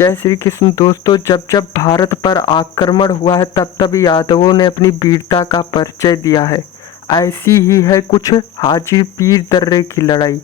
जय श्री कृष्ण दोस्तों। जब जब भारत पर आक्रमण हुआ है तब तब यादवों ने अपनी वीरता का परिचय दिया है। ऐसी ही है कुछ हाजी पीर दर्रे की लड़ाई।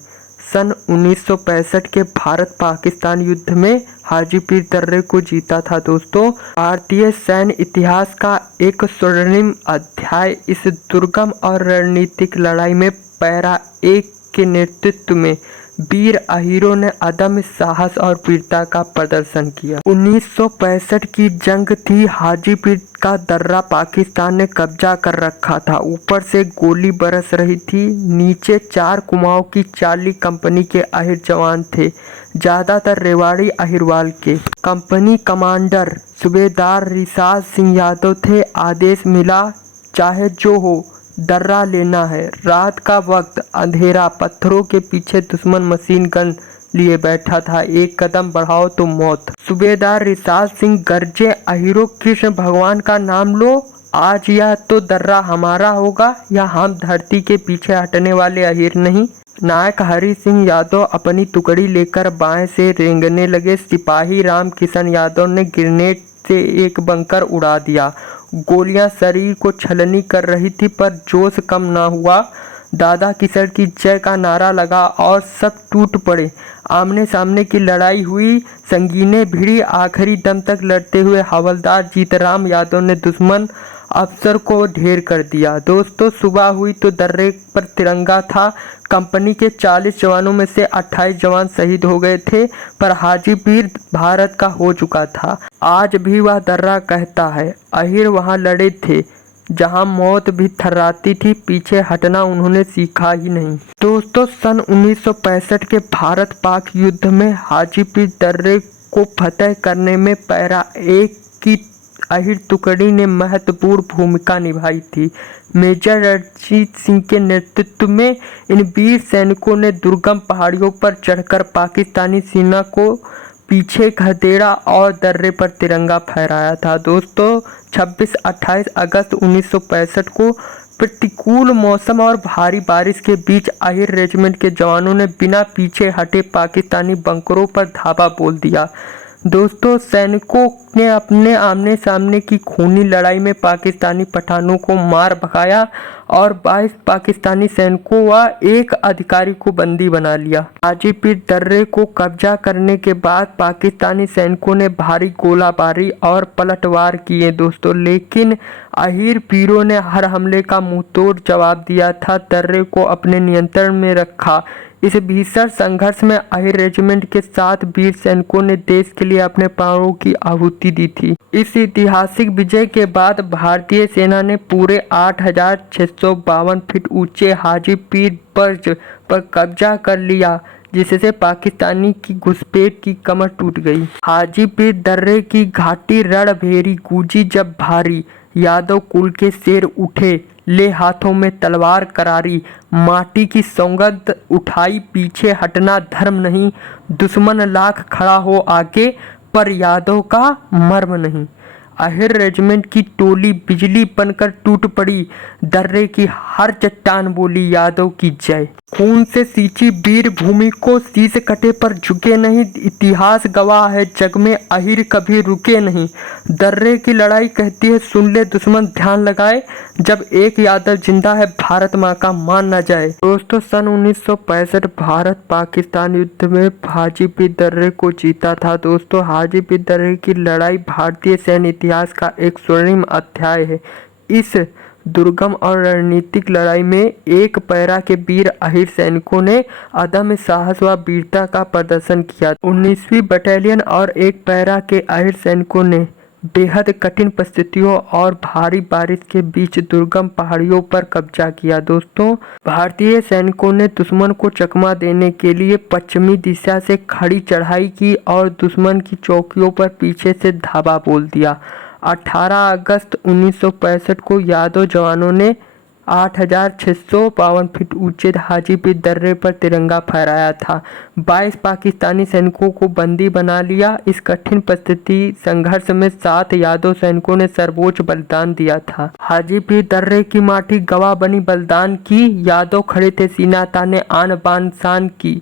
सन 1965 के भारत पाकिस्तान युद्ध में हाजी पीर दर्रे को जीता था दोस्तों। भारतीय सैन्य इतिहास का एक स्वर्णिम अध्याय इस दुर्गम और रणनीतिक लड़ाई में पैरा एक के नेतृत्व में वीर अहीरों ने अदम्य साहस और वीरता का प्रदर्शन किया। 1965 की जंग थी। हाजीपीर का दर्रा पाकिस्तान ने कब्जा कर रखा था। ऊपर से गोली बरस रही थी। नीचे 4 कुमाऊं की चार्ली कंपनी के अहीर जवान थे, ज्यादातर रेवाड़ी अहीरवाल के। कंपनी कमांडर सूबेदार रिसाल सिंह यादव थे। आदेश मिला, चाहे जो हो दर्रा लेना है। रात का वक्त, अंधेरा, पत्थरों के पीछे दुश्मन मशीन गन लिए बैठा था। एक कदम बढ़ाओ तो मौत। सूबेदार रिसाल सिंह गर्जे, अहीरों कृष्ण भगवान का नाम लो। आज या तो दर्रा हमारा होगा या हम धरती के पीछे हटने वाले अहीर नहीं। नायक हरि सिंह यादव अपनी टुकड़ी लेकर बाएं से रेंगने लगे। सिपाही राम किशन यादव ने ग्रेनेड से एक बंकर उड़ा दिया। गोलियां शरीर को छलनी कर रही थी पर जोश कम ना हुआ। दादा किशन की जय का नारा लगा और सब टूट पड़े। आमने सामने की लड़ाई हुई। संगीने भिड़ी। आखिरी दम तक लड़ते हुए हवलदार जीतराम यादव ने दुश्मन अफसर को ढेर कर दिया। दोस्तों, सुबह हुई तो दर्रे पर तिरंगा था। कंपनी के 40 जवानों में से 28 जवान शहीद हो गए थे, पर हाजीपीर भारत का हो चुका था। आज भी वह दर्रा कहता है, अहीर वहां लड़े थे जहां मौत भी थर्राती थी। पीछे हटना उन्होंने सीखा ही नहीं। दोस्तों, सन 1965 के भारत पाक युद्ध में हाजीपीर दर्रे को फतेह करने में पैरा एक की अहीर टुकड़ी ने महत्वपूर्ण भूमिका निभाई थी। मेजर रणजीत सिंह के नेतृत्व में इन वीर सैनिकों ने दुर्गम पहाड़ियों पर चढ़कर पाकिस्तानी सेना को पीछे खदेड़ा और दर्रे पर तिरंगा फहराया था। दोस्तों, 26-28 अगस्त 1965 को प्रतिकूल मौसम और भारी बारिश के बीच अहीर रेजिमेंट के जवानों ने बिना पीछे हटे पाकिस्तानी बंकरों पर धावा बोल दिया। दोस्तों, सैनिकों ने अपने आमने सामने की खूनी लड़ाई में पाकिस्तानी पठानों को मार भगाया और 22 पाकिस्तानी सैनिकों व एक अधिकारी को बंदी बना लिया। हाजीपीर दर्रे को कब्जा करने के बाद पाकिस्तानी सैनिकों ने भारी गोलाबारी और पलटवार किए दोस्तों, लेकिन अहीर पीरों ने हर हमले का मुंहतोड़ जवाब दिया था। दर्रे को अपने नियंत्रण में रखा। इस भीषण संघर्ष में अहीर रेजिमेंट के 7 वीर सैनिकों ने देश के लिए अपने प्राणों की आहुति दी थी। इस ऐतिहासिक विजय के बाद भारतीय सेना ने पूरे 8,652 फीट ऊंचे हाजीपीर बर्ज पर कब्जा कर लिया, जिससे पाकिस्तानी की घुसपैठ की कमर टूट गई। हाजीपीर दर्रे की घाटी रणभेरी गूंजी जब भारी। यादव कुल के शेर उठे, ले हाथों में तलवार करारी। माटी की सौगंध उठाई, पीछे हटना धर्म नहीं। दुश्मन लाख खड़ा हो आगे, पर यादव का मर्म नहीं। अहीर रेजिमेंट की टोली बिजली बनकर टूट पड़ी। दर्रे की हर चट्टान बोली यादव की जय। खून से सींची वीर भूमि को शीश कटे पर झुके नहीं। इतिहास गवाह है, जग में अहीर कभी रुके नहीं। दर्रे की लड़ाई कहती है, सुन ले दुश्मन ध्यान लगाए, जब एक यादव जिंदा है भारत माँ का मान न जाए। दोस्तों, सन 1965 भारत पाकिस्तान युद्ध में हाजीपीर दर्रे को जीता था। दोस्तों, हाजीपीर दर्रे की लड़ाई भारतीय सैन्य इतिहास का एक स्वर्णिम अध्याय है। इस दुर्गम और रणनीतिक लड़ाई में एक पैरा के वीर अहीर सैनिकों ने अदम्य साहस व वीरता का प्रदर्शन किया। 19वीं बटालियन और एक पैरा के अहीर सैनिकों ने बेहद कठिन परिस्थितियों और भारी बारिश के बीच दुर्गम पहाड़ियों पर कब्जा किया। दोस्तों, भारतीय सैनिकों ने दुश्मन को चकमा देने के लिए पश्चिमी दिशा से खड़ी चढ़ाई की और दुश्मन की चौकियों पर पीछे से धावा बोल दिया। 18 अगस्त 1965 को यादव जवानों ने 8,652 फीट ऊंचे हाजीपीर दर्रे पर तिरंगा फहराया था। 22 पाकिस्तानी सैनिकों को बंदी बना लिया। इस कठिन परिस्थिति संघर्ष में 7 यादव सैनिकों ने सर्वोच्च बलिदान दिया था। हाजीपीर दर्रे की माटी गवाह बनी बलिदान की। यादव खड़े थे, सीना ताने आन बान शान की।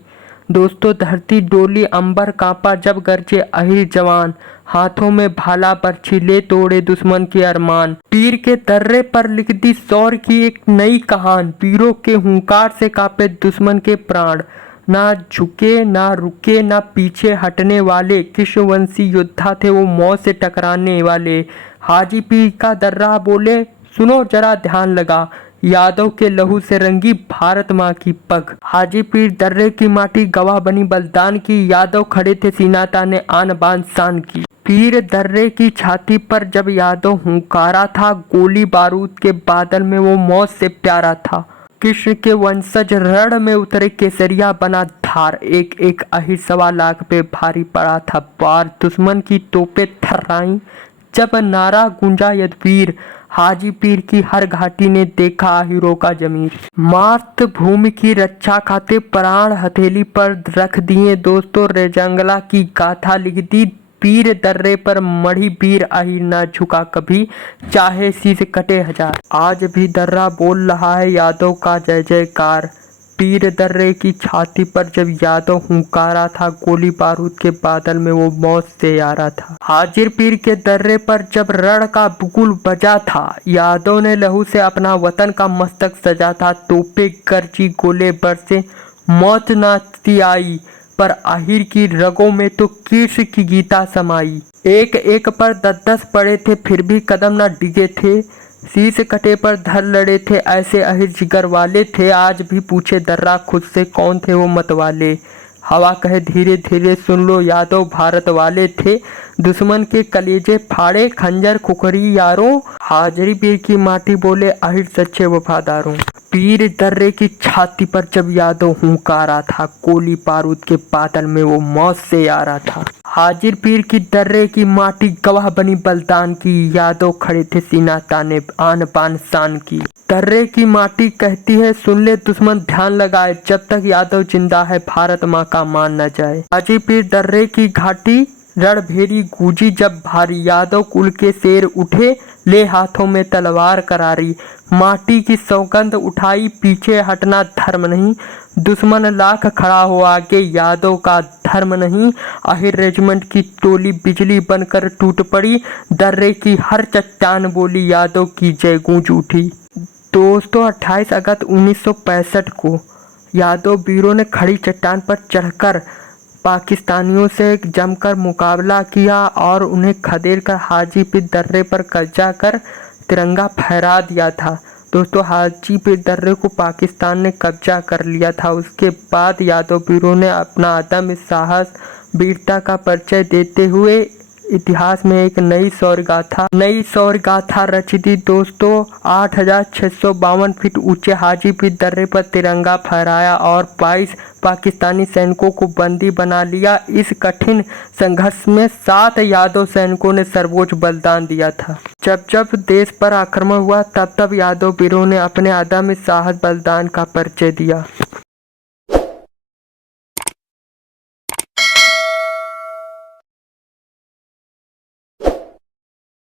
दोस्तों धरती डोली अंबर कांपा जब गरजे अहिर जवान, हाथों में भाला बरछी ले तोड़े दुश्मन के अरमान। पीर के दर्रे पर लिख दी शौर्य की एक नई कहान, पीरों के हुंकार से कांपे दुश्मन के प्राण। ना झुके ना रुके ना पीछे हटने वाले, कृष्णवंशी योद्धा थे वो मौत से टकराने वाले। हाजी पीर का दर्रा बोले सुनो जरा ध्यान लगा, यादव के लहू से रंगी भारत माँ की पग। हाजी पीर दर्रे की माटी गवाह बनी बलिदान की, यादव खड़े थे सीना ताने आन बान शान की। पीर दर्रे की छाती पर जब यादव हुंकारा था, गोली बारूद के बादल में वो मौत से प्यारा था। कृष्ण के वंशज रण में उतरे, केसरिया बना धार, एक एक अहिर 1.25 लाख पे भारी पड़ा था पार। दुश्मन की तोपें थर्राई जब नारा गूंजा यदवीर, हाजी पीर की हर घाटी ने देखा अहिरों का जमीर। मातृभूमि की रक्षा खातिर प्राण हथेली पर रख दिए दोस्तों, रेजंगला की गाथा लिख दी पीर दर्रे पर, मढ़ी वीर अहिर ना झुका कभी, चाहे शीश कटे हजार। आज भी दर्रा बोल रहा है यादव का जय जयकार, पीर दर्रे की छाती पर जब यादव हुंकारा था, गोली बारूद के बादल में वो मौत से यारा था। हाजिर पीर के दर्रे पर जब रण का बुगुल बजा था, यादव ने लहू से अपना वतन का मस्तक सजा था। तोपे गरजी गोले बरसे मौत ना थी आई, पर अहिर की रगों में तो कृष्ण की गीता समाई। एक एक पर 10-10 पड़े थे फिर भी कदम न डिगे थे, शीश कटे पर धर लड़े थे ऐसे अहिर जिगर वाले थे। आज भी पूछे दर्रा खुद से कौन थे वो मतवाले, हवा कहे धीरे धीरे सुन लो यादव भारत वाले थे। दुश्मन के कलेजे फाड़े खंजर खुखरी यारों, हाजिरी पीर की माटी बोले अहिर सच्चे वफादारों। पीर दर्रे की छाती पर जब यादव हुंकारा था, गोली बारूद के बादल में वो मौत से आ रहा था। हाजिर पीर की दर्रे की माटी गवाह बनी बलिदान की, यादव खड़े थे सीना ताने आन बान शान की। दर्रे की माटी कहती है सुन ले दुश्मन ध्यान लगाए, जब तक यादव जिंदा है भारत माँ का मान न जाए। हाजी पीर दर्रे की घाटी रणभेरी गूंजी जब भारी, यादव कुल के शेर उठे ले हाथों में तलवार करारी। माटी की सौगंध उठाई पीछे हटना धर्म नहीं, दुश्मन लाख खड़ा हो आगे यादव का धर्म नहीं। अहिर रेजिमेंट की टोली बिजली बनकर टूट पड़ी, दर्रे की हर चट्टान बोली यादव की जय गूंज उठी। दोस्तों 28 अगस्त 1965 को यादव वीरों ने खड़ी चट्टान पर चढ़कर पाकिस्तानियों से जमकर मुकाबला किया और उन्हें खदेड़ कर हाजी पीर दर्रे पर कब्जा कर तिरंगा फहरा दिया था। दोस्तों हाजी पीर दर्रे को पाकिस्तान ने कब्जा कर लिया था। उसके बाद यादव वीरों ने अपना अदम्य साहस वीरता का परिचय देते हुए इतिहास में एक नई शौर्य गाथा रची थी। दोस्तों 8,652 फीट ऊंचे हाजी पीर दर्रे पर तिरंगा फहराया और 22 पाकिस्तानी सैनिकों को बंदी बना लिया। इस कठिन संघर्ष में 7 यादव सैनिकों ने सर्वोच्च बलिदान दिया था। जब जब देश पर आक्रमण हुआ तब तब यादव वीरों ने अपने अदम्य साहस बलिदान का परिचय दिया।